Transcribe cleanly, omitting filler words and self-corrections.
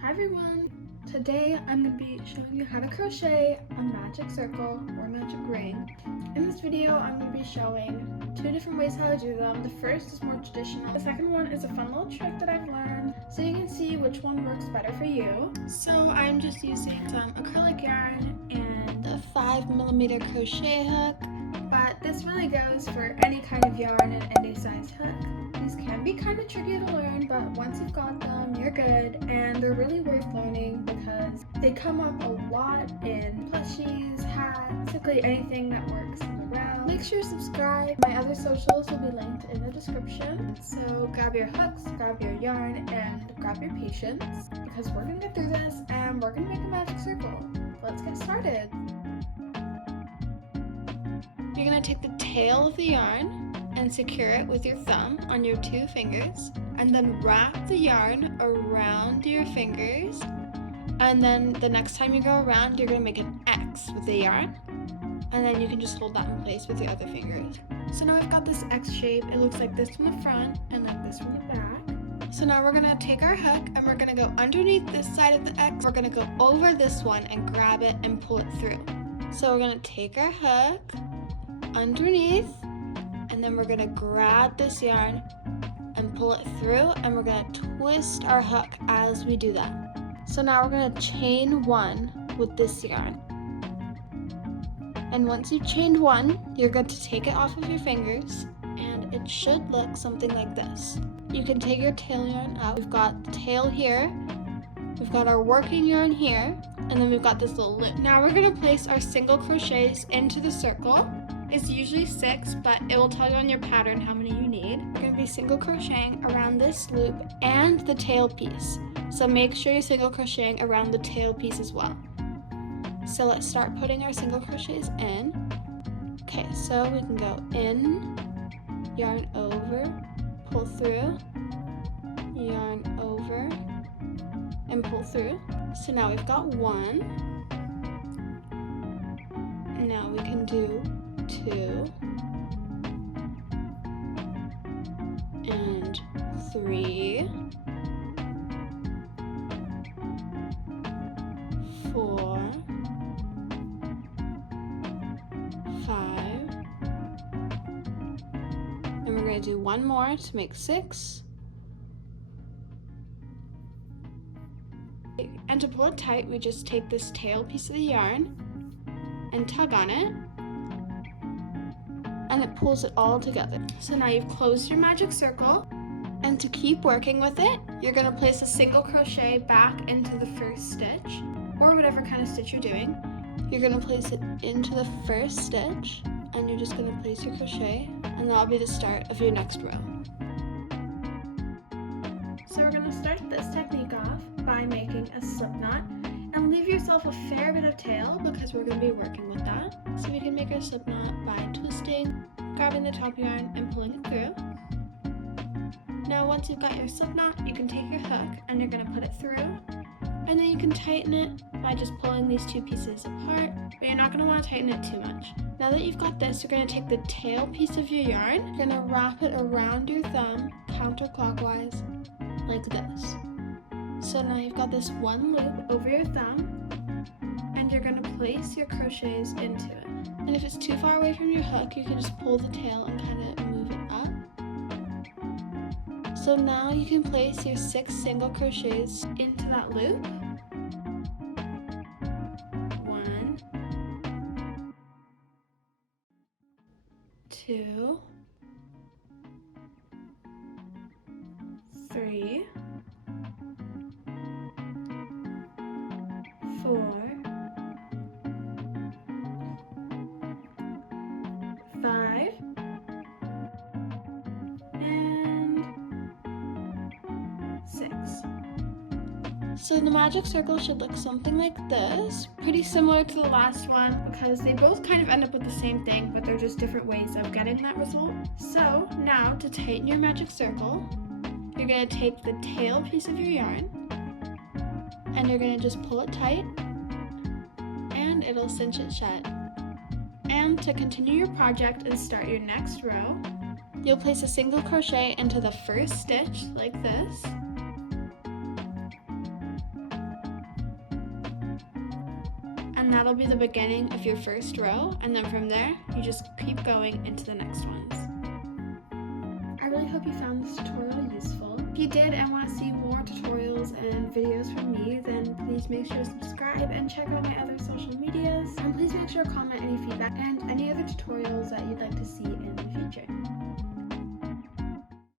Hi everyone! Today I'm going to be showing you how to crochet a magic circle or magic ring. In this video I'm going to be showing two different ways how to do them. The first is more traditional. The second one is a fun little trick that I've learned so you can see which one works better for you. So I'm just using some acrylic yarn and a 5mm crochet hook, but this really goes for any kind of yarn and any size hook. These can be kind of tricky to learn, but once you've got them, you're good, and they're really worth learning because they come up a lot in plushies, hats, basically anything that works around. Make sure to subscribe. My other socials will be linked in the description. So grab your hooks, grab your yarn, and grab your patience because we're gonna get through this and we're gonna make a magic circle. Let's get started. You're gonna take the tail of the yarn and secure it with your thumb on your 2 fingers, and then wrap the yarn around your fingers, and then the next time you go around you're going to make an X with the yarn, and then you can just hold that in place with your other fingers. So now I've got this X shape. It looks like this from the front and like this from the back. So now we're going to take our hook and we're going to go underneath this side of the X. We're going to go over this one and grab it and pull it through. So we're going to take our hook underneath, and then we're going to grab this yarn and pull it through, and we're going to twist our hook as we do that. So now we're going to chain 1 with this yarn. And once you've chained 1, you're going to take it off of your fingers, and it should look something like this. You can take your tail yarn out. We've got the tail here, we've got our working yarn here, and then we've got this little loop. Now we're going to place our single crochets into the circle. It's usually 6, but it will tell you on your pattern how many you need. We're going to be single crocheting around this loop and the tail piece. So make sure you're single crocheting around the tail piece as well. So let's start putting our single crochets in. Okay, so we can go in, yarn over, pull through, yarn over, and pull through. So now we've got 1. Now we can do 2 and 3, 4, 5, and we're going to do 1 more to make 6. And to pull it tight, we just take this tail piece of the yarn and tug on it, and it pulls it all together. So now you've closed your magic circle, and to keep working with it, you're going to place a single crochet back into the first stitch, or whatever kind of stitch you're doing. You're going to place it into the first stitch, and you're just going to place your crochet, and that'll be the start of your next row. So we're going to start this technique off by making a slip knot, and leave yourself a fair bit of tail because we're going to be working with that. So we can make our slip knot by twisting, grabbing the top yarn, and pulling it through. Now once you've got your slip knot, you can take your hook and you're going to put it through, and then you can tighten it by just pulling these 2 pieces apart, but you're not going to want to tighten it too much. Now that you've got this, you're going to take the tail piece of your yarn, you're going to wrap it around your thumb counterclockwise like this. So now you've got this 1 loop over your thumb, and you're going to place your crochets into it. And if it's too far away from your hook, you can just pull the tail and kind of move it up. So now you can place your 6 single crochets into that loop. 1, 2, 3, 4, 5, and 6. So the magic circle should look something like this, pretty similar to the last one because they both kind of end up with the same thing, but they're just different ways of getting that result. So now to tighten your magic circle, you're going to take the tail piece of your yarn, and you're going to just pull it tight, and it'll cinch it shut. And to continue your project and start your next row, you'll place a single crochet into the first stitch like this, and that'll be the beginning of your first row, and then from there you just keep going into the next ones. I really hope you found this tutorial useful. If you did and want to see more tutorials and videos from me, then please make sure to subscribe and check out my other social medias, and please make sure to comment any feedback and any other tutorials that you'd like to see